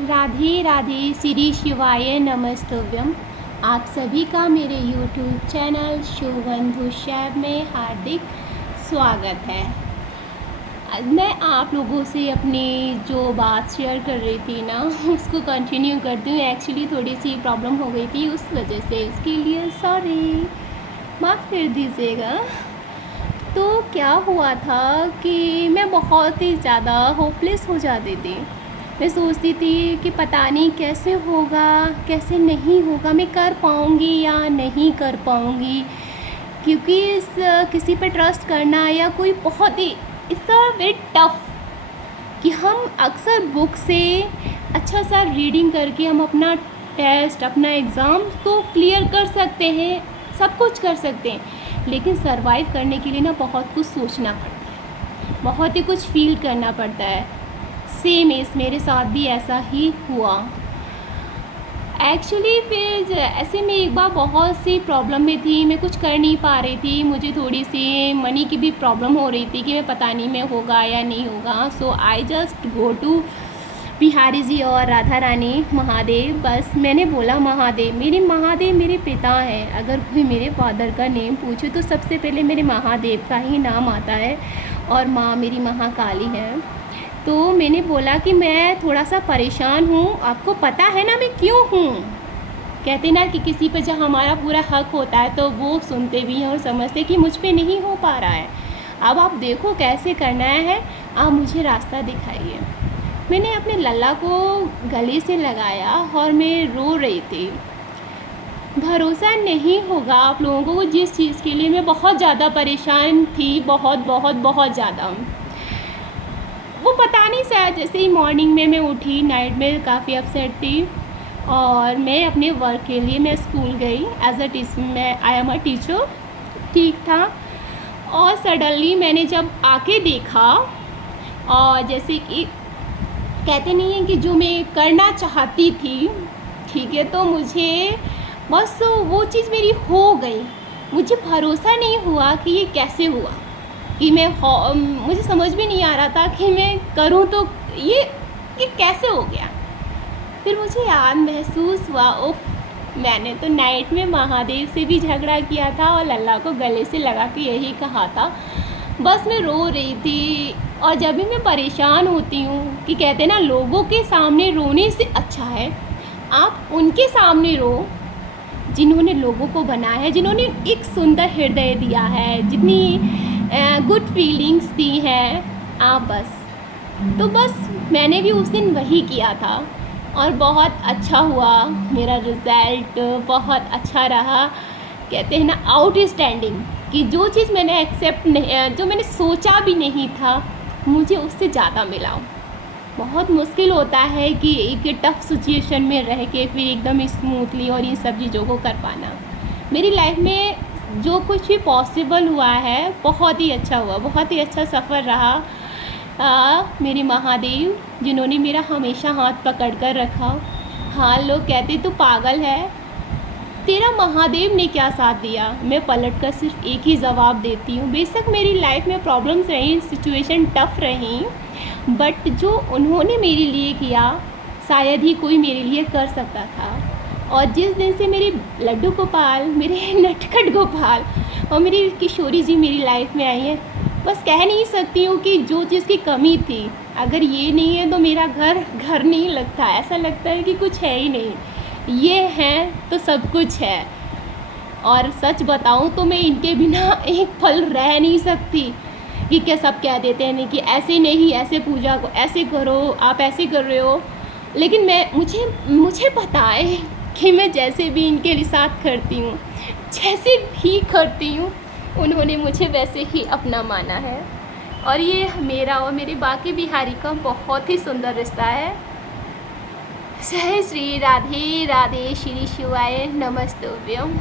राधे राधे श्री शिवाय नमस्तुभ्यम। आप सभी का मेरे YouTube चैनल शुभंधु शैब में हार्दिक स्वागत है। आज मैं आप लोगों से अपनी जो बात शेयर कर रही थी ना उसको कंटिन्यू करती हूँ। एक्चुअली थोड़ी सी प्रॉब्लम हो गई थी, उस वजह से उसके लिए सॉरी, माफ़ कर दीजिएगा। तो क्या हुआ था कि मैं बहुत ही ज़्यादा होपलेस हो जाती थी। मैं सोचती थी कि पता नहीं कैसे होगा, कैसे नहीं होगा, मैं कर पाऊँगी या नहीं कर पाऊँगी, क्योंकि किसी पे ट्रस्ट करना या कोई बहुत ही इट्स अ वेरी टफ कि हम अक्सर बुक से अच्छा सा रीडिंग करके हम अपना टेस्ट, अपना एग्ज़ाम को क्लियर कर सकते हैं, सब कुछ कर सकते हैं, लेकिन सरवाइव करने के लिए ना बहुत कुछ सोचना पड़ता है, बहुत ही कुछ फील करना पड़ता है। सेम इस मेरे साथ भी ऐसा ही हुआ। एक्चुअली फिर ऐसे में एक बार बहुत सी प्रॉब्लम में थी, मैं कुछ कर नहीं पा रही थी, मुझे थोड़ी सी मनी की भी प्रॉब्लम हो रही थी कि मैं पता नहीं मैं होगा या नहीं होगा। So I just go to Bihari ji और राधा रानी महादेव। बस मैंने बोला महादेव मेरे पिता हैं। अगर कोई मेरे फादर का नेम पूछे तो सबसे पहले मेरे महादेव का ही नाम आता है, और माँ मेरी महाकाली है। तो मैंने बोला कि मैं थोड़ा सा परेशान हूँ, आपको पता है ना मैं क्यों हूँ। कहते ना कि किसी पे जब हमारा पूरा हक होता है तो वो सुनते भी हैं और समझते कि मुझ पे नहीं हो पा रहा है, अब आप देखो कैसे करना है, आप मुझे रास्ता दिखाइए। मैंने अपने लल्ला को गले से लगाया और मैं रो रही थी। भरोसा नहीं होगा आप लोगों को, जिस चीज़ के लिए मैं बहुत ज़्यादा परेशान थी, बहुत ज़्यादा। वो पता नहीं, शायद जैसे ही मॉर्निंग में मैं उठी, नाइट में काफ़ी अपसेट थी, और मैं अपने वर्क के लिए मैं स्कूल गई एज अ टीचर, मैं आई एम अ टीचर, ठीक था। और सडनली मैंने जब आके देखा, और जैसे कि कहते नहीं हैं कि जो मैं करना चाहती थी, ठीक है, तो मुझे बस वो चीज़ मेरी हो गई। मुझे भरोसा नहीं हुआ कि ये कैसे हुआ, कि मुझे समझ भी नहीं आ रहा था कि मैं करूँ तो ये कैसे हो गया। फिर मुझे याद महसूस हुआ, ओह मैंने तो नाइट में महादेव से भी झगड़ा किया था और लल्ला को गले से लगा के यही कहा था। बस मैं रो रही थी। और जब भी मैं परेशान होती हूँ, कि कहते हैं ना लोगों के सामने रोने से अच्छा है आप उनके सामने रो जिन्होंने लोगों को बनाया है, जिन्होंने एक सुंदर हृदय दिया है, जितनी गुड फीलिंग्स दी हैं आप। बस मैंने भी उस दिन वही किया था, और बहुत अच्छा हुआ, मेरा रिज़ल्ट बहुत अच्छा रहा। कहते हैं ना आउटस्टैंडिंग, कि जो चीज़ मैंने एक्सेप्ट नहीं, जो मैंने सोचा भी नहीं था, मुझे उससे ज़्यादा मिला। बहुत मुश्किल होता है कि एक टफ़ सिचुएशन में रह के फिर एकदम स्मूथली और इन सब चीज़ों को कर पाना। मेरी लाइफ में जो कुछ भी पॉसिबल हुआ है बहुत ही अच्छा हुआ, बहुत ही अच्छा सफ़र रहा। मेरे महादेव जिन्होंने मेरा हमेशा हाथ पकड़ कर रखा। हाँ, लोग कहते तू पागल है, तेरा महादेव ने क्या साथ दिया। मैं पलट कर सिर्फ एक ही जवाब देती हूँ, बेशक मेरी लाइफ में प्रॉब्लम्स रही, सिचुएशन टफ रही, बट जो उन्होंने मेरे लिए किया शायद ही कोई मेरे लिए कर सकता था। और जिस दिन से मेरे लड्डू गोपाल, मेरे नटखट गोपाल और मेरी किशोरी जी मेरी लाइफ में आई है, बस कह नहीं सकती हूँ कि जो चीज़ की कमी थी, अगर ये नहीं है तो मेरा घर नहीं लगता। ऐसा लगता है कि कुछ है ही नहीं, ये हैं तो सब कुछ है। और सच बताऊँ तो मैं इनके बिना एक पल रह नहीं सकती। कि क्या सब कह देते हैं नहीं कि ऐसे नहीं, ऐसे पूजा को ऐसे करो, आप ऐसे कर रहे हो, लेकिन मुझे पता है कि मैं जैसे भी इनके साथ करती हूँ, जैसे भी करती हूँ, उन्होंने मुझे वैसे ही अपना माना है। और ये मेरा और मेरे बाकी बिहारी का बहुत ही सुंदर रिश्ता है। जय श्री राधे राधे श्री शिवाय नमस्तुभ्यम।